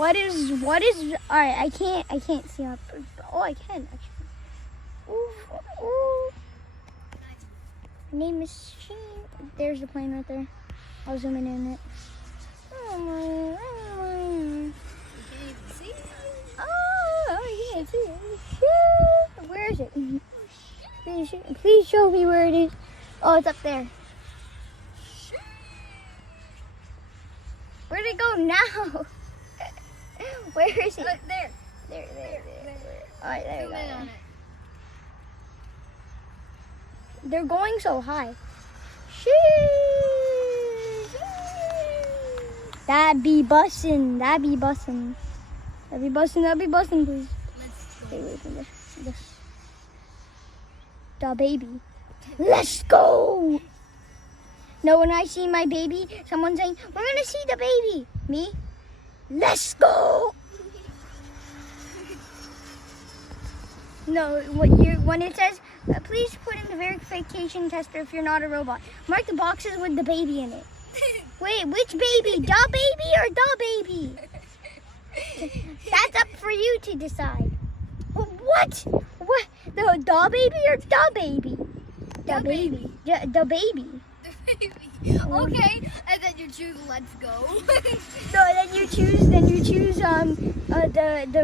What is alright, I can't see up. Oh, I can actually. Ooh. Her name is Sheen. There's the plane right there. I'll zoom in on it. You can't even see. Oh, yeah, see it. Where is it? Please show me where it is. Oh, it's up there. Where'd it go now? Where is it? There. There. Alright, there we Zoom go. in on it. They're going so high. That be bussin', please. Let's Stay go. away from this. The baby. Let's go! No, when I see my baby, someone's saying, we're gonna see the baby. Me? Let's go! No, when it says, please put in the verification tester if you're not a robot. Mark the boxes with the baby in it. Wait, which baby? Da baby or da baby? That's up for you to decide. What? What? The da baby or da baby? Da baby. The baby. The baby. Okay, and then you choose let's go. So then you choose the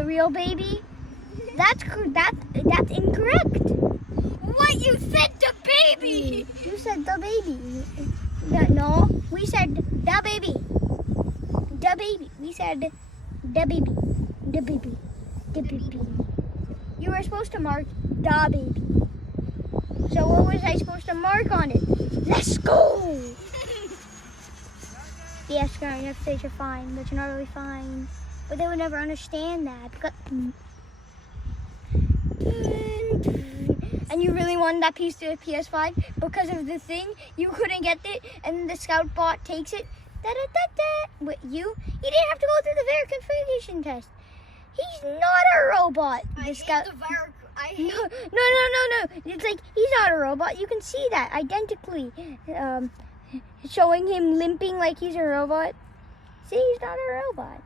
real baby. That's incorrect. What? You said the baby! You said the baby. No, we said the baby. The baby. We said the baby. The baby. The baby. You were supposed to mark the baby. So what was I supposed to mark on it? Let's go! Yes, Karen, you have to say you're fine, but you're not really fine. But they would never understand that. And you really wanted that piece to PS5 because of the thing, you couldn't get it, and the scout bot takes it. But you didn't have to go through the verification test. He's not a robot. I scout. hate No. It's like he's not a robot. You can see that identically. Showing him limping like he's a robot. See, he's not a robot.